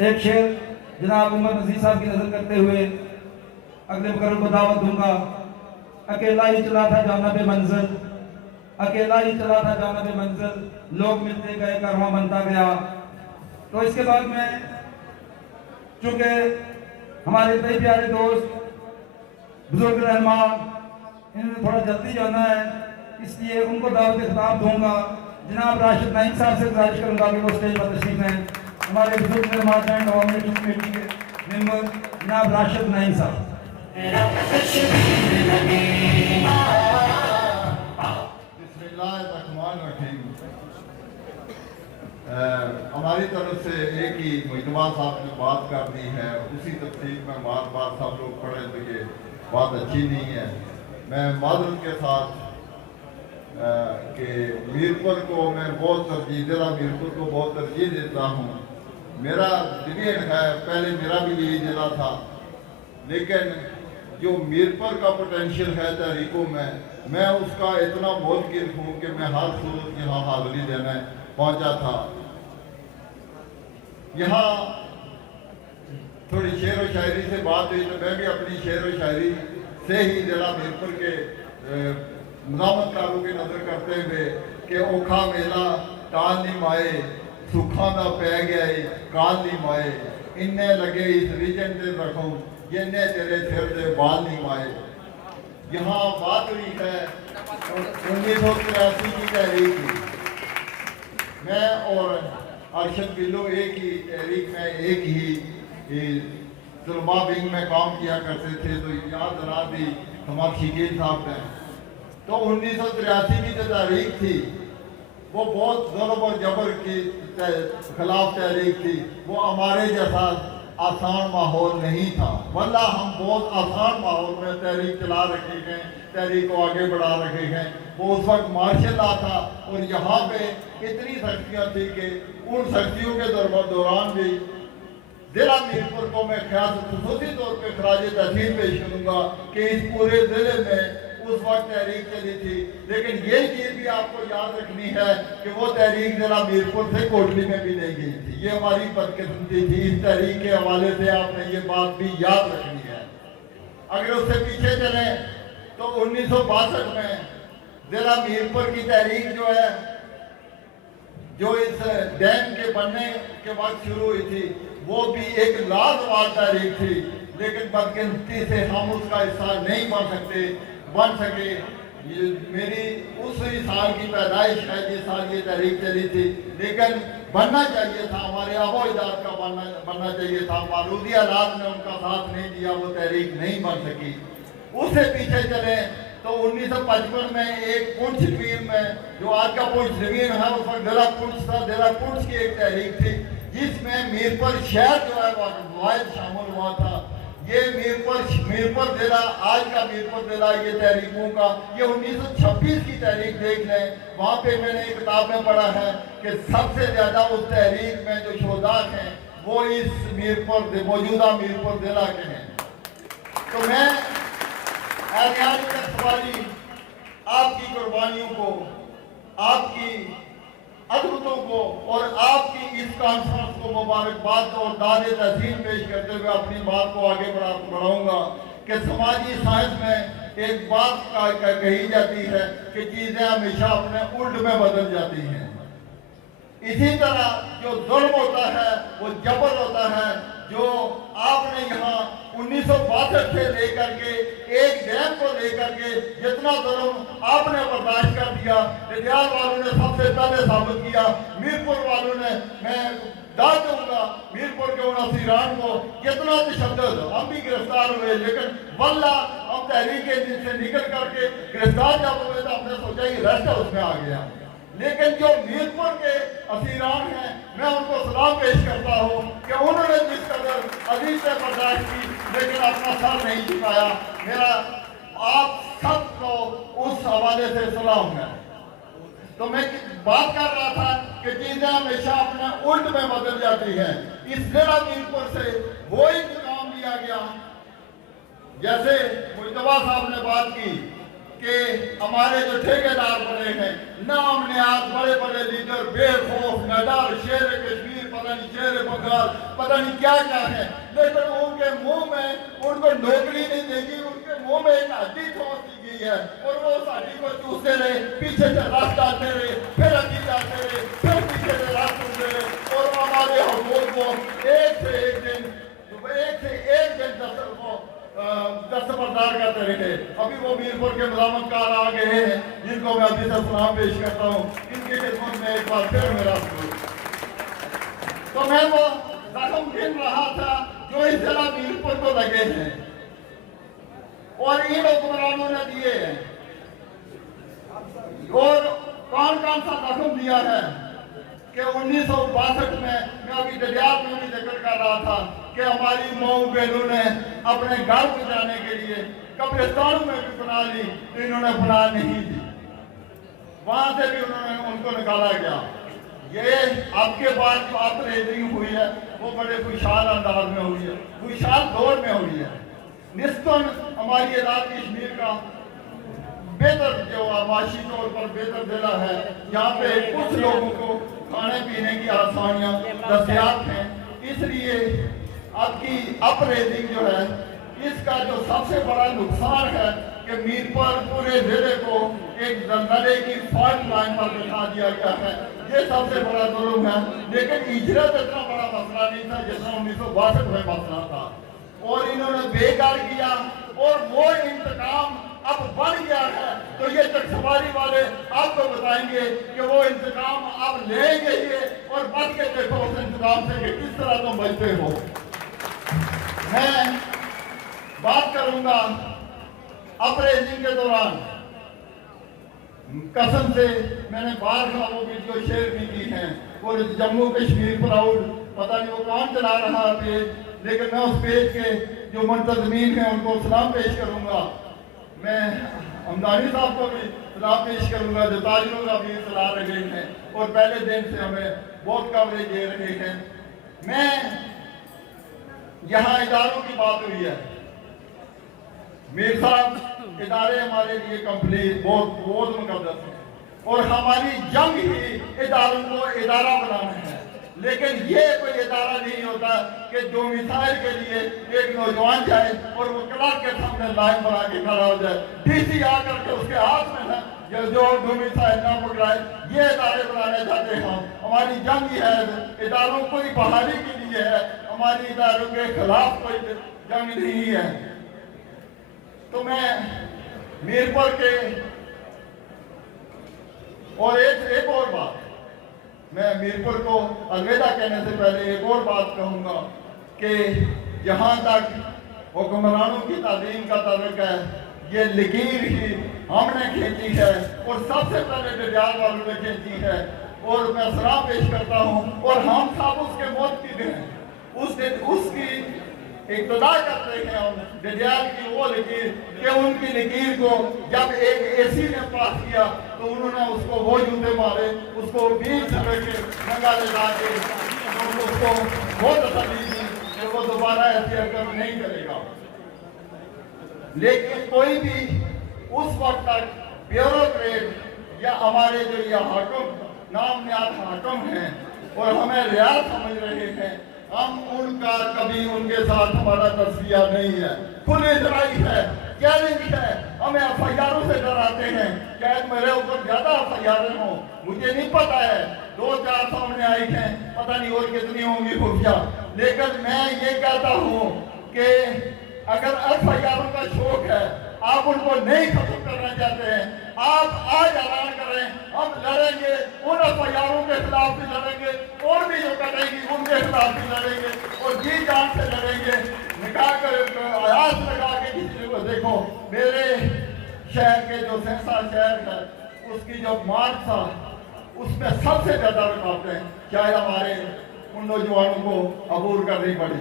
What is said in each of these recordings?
एक शेर जनाब उमर नजीर साहब की नजर करते हुए अगले मुकर्रम को दावत दूंगा। अकेला ही चला था जानिब मंजिल, अकेला ही चला था जानिब मंजिल, लोग मिलते गए कारवां बनता गया। तो इसके बाद में चूंकि हमारे कई प्यारे दोस्त बुजुर्ग रहमान इन्होंने थोड़ा जल्दी जाना है, इसलिए उनको दावत खिताब दूंगा। जनाब राशिद नाइक साहब से गुजारिश करूंगा कि वो स्टेज पर तशरीफ हैं। हमारे बुजुर्ग रहमान हैं अवामी कमेटी के मेंबर जनाब राशिद नाइक साहब। हमारी तरफ से एक ही मुजतबा साहब ने बात कर दी है, उसी तफसील में बार बार सब लोग पढ़े तो ये बात अच्छी नहीं है। मैं मादरत के साथ कि मीरपुर को मैं बहुत तरजीह ज़िला मीरपुर को बहुत तरजीह देता हूँ। मेरा डिवीजन है, पहले मेरा भी यही ज़िला था, लेकिन जो मीरपुर का पोटेंशियल है तहरीकों में, मैं उसका इतना मुतकिल हूँ कि मैं हर सूरत यहाँ हाज़िरी देने पहुँचा था। यहाँ थोड़ी शेर व शायरी से बात हुई तो मैं भी अपनी शेर व शायरी से ही ज़िला मीरपुर के मज़ामतकारों की नज़र करते हुए कि औखा मेला टाल नहीं माए, सुखा दा पै गया काल नहीं माए, इन्ने लगे इस रीजन से रखूँ जिन्ने तेरे सिर से बाल नहीं माए। यहाँ बात हुई है 1983 की तहरीक की। मैं और अरशद बिल्लो एक ही तहरीक में एक ही तलबा विंग में काम किया करते थे, तो याद रहा भी हमारे शकील साहब हैं। तो 1983 की जो तहरीक थी वो बहुत ज़ुल्म और जबर के खिलाफ तहरीक थी। वो हमारे जैसा आसान माहौल नहीं था, वरना हम बहुत आसान माहौल में तहरीक चला रखे हैं, तहरीक को आगे बढ़ा रखे हैं। वो उस वक्त मार्शल लॉ था और यहाँ पे इतनी सख्तियाँ थी कि उन सख्तियों के दौरान भी ज़िला मीरपुर को मैं खसूसी तौर पर खराज तहसीन पेश करूँगा कि इस पूरे ज़िले में उस वक्त तहरीक चली थी। लेकिन ये चीज़ भी आपको याद रखनी है कि वो तहरीक ज़िला मीरपुर से कोटली में भी नहीं गई थी। ये हमारी बदकिस्मती थी। इस तहरीक के हवाले से आपने ये बात भी याद रखनी है। अगर उससे पीछे चलें तो 1962 में ज़िला मीरपुर की तहरीक जो है, जो इस डैम के बनने के वक्त शुरू हुई थी, वो भी एक लाजवाब तहरीक थी, लेकिन बदकिस्मती से हम उसका हिस्सा नहीं बन सके। ये मेरी उसी साल की पैदाइश है जिस साल ये तहरीक चली थी, लेकिन बनना चाहिए था, हमारे आबो इजाद का बनना चाहिए था। मारूदी हालात ने उनका साथ नहीं दिया, वो तहरीक नहीं बन सकी। उससे पीछे चले तो 1955 में एक पुंछ डिवीजन में, जो आज का पुंछ डिवीजन है, उस वक्त ज़िला पुंछ था, ज़िला पुंछ की एक तहरीक थी जिसमें मीरपुर शहर जो है वाहिद शामिल हुआ था। ये मीरपुर ज़िला, आज का मीरपुर ज़िला, ये तहरीकों का, ये 1926 की तहरीक देख लें। वहाँ पे मैंने एक किताब में पढ़ा है कि सबसे ज़्यादा उस तहरीक में जो शोधा हैं वो इस मौजूदा मीरपुर ज़िला के हैं। तो मैं सवारी आपकी कुर्बानियों को, आपकी अदमतों को और आपकी इस कॉन्फ्रेंस को मुबारकबाद और दाद तहसीन पेश करते हुए अपनी बात को आगे बढ़ाऊंगा कि समाजी साइंस में एक बात कही जाती है कि चीज़ें हमेशा अपने उल्ट में बदल जाती हैं। इसी तरह जो जुल्म होता है वो जबर होता है। जो आपने यहाँ 1962 से लेकर के एक डैम को लेकर के जितना जुल्म आपने बर्दाश्त कर दिया, रियाल वालों ने सबसे पहले साबित किया। मीरपुर वालों ने, मैं दाद दूंगा मीरपुर के उन असीरान को, कितना तशद्दुद, हम भी गिरफ्तार हुए, लेकिन वल्ला हम तहरीक से निकल करके गिरफ्तार जब हुए तो हमने सोचा कि रेस्ट उसमें आ गया। लेकिन जो मीरपुर के असीरान हैं, मैं उनको सलाम पेश करता हूँ कि उन्होंने जिस कदर अजीज से बर्दाश्त की, लेकिन अपना सर नहीं झुकाया। मेरा आप सबको उस हवाले से सलाम है। तो मैं बात कर रहा था कि चीज़ें हमेशा अपने उल्ट में बदल जाती हैं। इस ज़िला मीरपुर से वो इंतकाम लिया गया, जैसे मुजतबा साहब ने बात की कि हमारे जो ठेकेदार बने हैं, नाम नियाज बड़े बड़े लीडर, बेखौफ, नडार, शेर कश्मीर, पता नहीं शेर बंगाल, पता नहीं क्या क्या है, लेकिन उनके मुंह में उनको नौकरी नहीं देगी, उनके मुंह में एक हड्डी ठोस दी गई है और वो उस हड्डी को चूसते रहे, पीछे से रस डालते रहे, फिर हड्डी डालते रहे, फिर पीछे से रस चूसते रहे और वो हमारे हुकूक को एक से एक दिन दस्तबरदार करते रहे। अभी वो मीरपुर के मलामतकार आ गए हैं, जिनको मैं अभी से सलाम पेश करता हूँ। इनकी खिदमत में एक बार फिर मेरा तो मैं वो रकम गिन रहा था जो इस जिला मीरपुर को लगे हैं और इन हुक्मरानों ने दिए हैं और कौन कौन सा रकम दिया है कि 1962 में मैं अभी दरियात में भी जिक्र कर रहा था कि हमारी मऊ बहनों ने अपने घर को जाने के लिए कब्रिस्तानों में भी बना ली, तो इन्होंने बना नहीं दी, वहां से भी उनको निकाला गया। ये आपके बाद जो आप रेजिंग हुई है वो बड़े खुशहाल अंदाज में हुई है, खुशहाल दौर में हुई है। निस्बतन हमारी आज़ाद कश्मीर का बेहतर जो माशी तौर पर बेहतर जिला है, यहाँ पे कुछ लोगों को खाने पीने की आसानियाँ दस्तियाब हैं, इसलिए आपकी अपरेजिंग जो है इसका जो सबसे बड़ा नुकसान है कि मीरपुर पूरे जिले को एक दलदले की फॉल्ट लाइन पर बिठा दिया गया है, ये सबसे बड़ा जुल्म है। लेकिन हिजरत इतना बड़ा मसला नहीं था जितना 1962 में मसला था और इन्होंने बेकार किया और वो इंतकाम अब बढ़ गया है। तो ये टकसवारी वाले आपको बताएंगे कि वो इंतकाम अब लेंगे ये और बच के देखो उस इंतकाम से कि किस तरह तुम बचते हो। मैं बात करूंगा अपरेजिंग के दौरान, कसम से मैंने बार वो वीडियो शेयर भी की है और जम्मू कश्मीर प्राउड पता नहीं वो कौन चला रहा पेज, लेकिन मैं उस पेज के जो मुंतजमीन हैं उनको सलाम पेश करूंगा। मैं हमदानी साहब को भी सलाम पेश करूंगा जो ताजरों का भी चला रहे हैं और पहले दिन से हमें बहुत कवरेज दे रहे हैं। मैं यहाँ इदारों की बात हुई है, मीर साहब इदारे हमारे लिए कंप्लीट बहुत मुकद्दस है और हमारी जंग ही इदारों को इदारा बनाना है, लेकिन ये कोई इदारा नहीं होता कि जो मिसाइल के लिए एक नौजवान जाए और वो क्लास के सामने लाइन बना के खड़ा हो जाए, डीसी आकर के उसके हाथ में है जो दो मिसाइल ना पकड़ाए, ये इदारे बनाने जाते हैं। हमारी जंग है इदारों को ही बहाली के लिए है, हमारी इदारों के खिलाफ कोई जंग नहीं है। तो मैं मीरपुर के और एक और बात, मैं मीरपुर को अलविदा कहने से पहले एक और बात कहूंगा कि जहां तक हुक्मरानों की तालीम का ताल्लुक है, ये लकीर ही हमने खींची है और सबसे पहले डडियाल वालों ने खींची है और मैं सलाम पेश करता हूं और हम सब उसके मुत्तबिक हैं। उस दिन उसकी इब्तिदा करते हैं हम डडियाल की वो लकीर कि उनकी लकीर को जब एक एसी ने पास किया तो उन्होंने उसको वो जूते मारे, उसको 20 रुपए के नंगाले ला के उसको बहुत तसल्ली दी कि वो दोबारा ऐसी हरकत नहीं करेगा। लेकिन कोई भी उस वक्त तक ब्यूरोक्रेट या हमारे जो ये हाकिम नाम नियात हाकिम हैं और हमें रियाज समझ रहे हैं, हम उनका कभी उनके साथ हमारा तस्वीर नहीं है। खुली लड़ाई है, चैलेंज है, हमें एफआईआरों से डराते हैं, शायद मेरे ऊपर ज्यादा एफआईआर हो, मुझे नहीं पता है, 2-4 सामने आई हैं, पता नहीं और कितनी होंगी खुफिया। लेकिन मैं ये कहता हूँ कि अगर एफआईआरों का शौक है, आप उनको नहीं खत्म करना चाहते हैं, आप आज ऐलान करें, हम लड़ेंगे, उन एफआईआरों के खिलाफ भी लड़ेंगे और भी जो करेंगी उनके खिलाफ भी लड़ेंगे और जी जान से लड़ेंगे। निकाह कर आयास लगा के किसी को देखो, मेरे शहर के जो सहसा शहर है उसकी जो मार्च था उसमें सबसे ज्यादा रुकावटें चाहे हमारे उन नौजवानों को अबूर करनी पड़ी,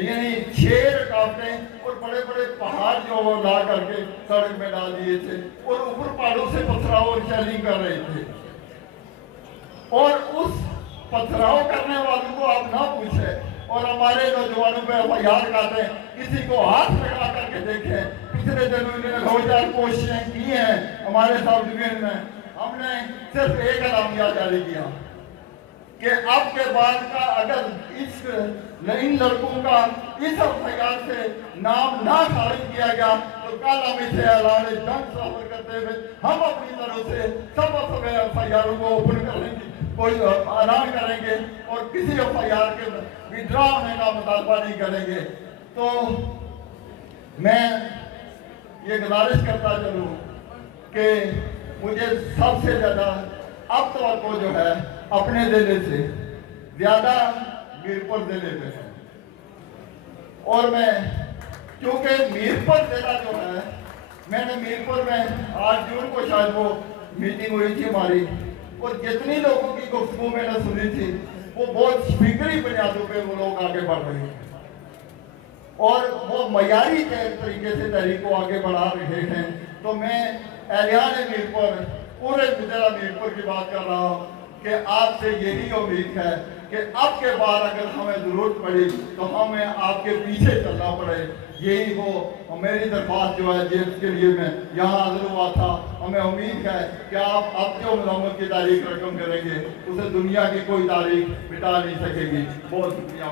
यानी 6 रुकावटें और बड़े बड़े पहाड़ जो वो ला करके सड़क में डाल दिए थे और ऊपर पहाड़ों से पथराव और शेलिंग कर रहे थे। और उस पथराव करने वालों को आप ना पूछे और हमारे नौजवानों पे एफआईआर करते हैं, किसी को हाथ लगा करके देखें, पिछले दिनों इन्होंने 2000 कोशिशें की हैं हमारे सब डिवीजन में, हमने सिर्फ एक अलामिया जारी किया कि अब के बाद का अगर इन लड़कों का इस एफआईआर से नाम ना खारिज किया गया तो कल हम इसे ऐलान जंग सफर करते हुए हम अपनी तरफ से सब एफआईआर को ओपन करेंगे, कोई ऐलान करेंगे और किसी एफआईआर के विड्रॉ होने का मुतालबा नहीं करेंगे। तो मैं ये गुजारिश करता चलूँ कि मुझे सबसे ज्यादा अब तो जो है अपने जिले से ज्यादा मीरपुर जिले पे है, और मैं क्योंकि मीरपुर जिला जो है, मैंने मीरपुर में 8 जून को शायद वो मीटिंग हुई थी हमारी, और जितनी लोगों की गुफ्तगू मैंने सुनी थी वो बहुत फिक्री बुनियादों पे वो लोग आगे बढ़ रहे हैं और वो मयारी तरीके से तहरीक को आगे बढ़ा रहे हैं। तो मैं एहलियान मीरपुर, पूरे जिला मीरपुर की बात कर रहा हूँ कि आपसे यही उम्मीद है कि अब के बाद अगर हमें जरूरत पड़ी तो हमें आपके पीछे चलना पड़े। यही वो मेरी दरख्वास्त जो है जिसके लिए मैं यहाँ हाजिर हुआ था। हमें उम्मीद है कि आप अब जो मजम्मत की तारीख रकम करेंगे उसे दुनिया की कोई तारीख मिटा नहीं सकेगी। बहुत शुक्रिया।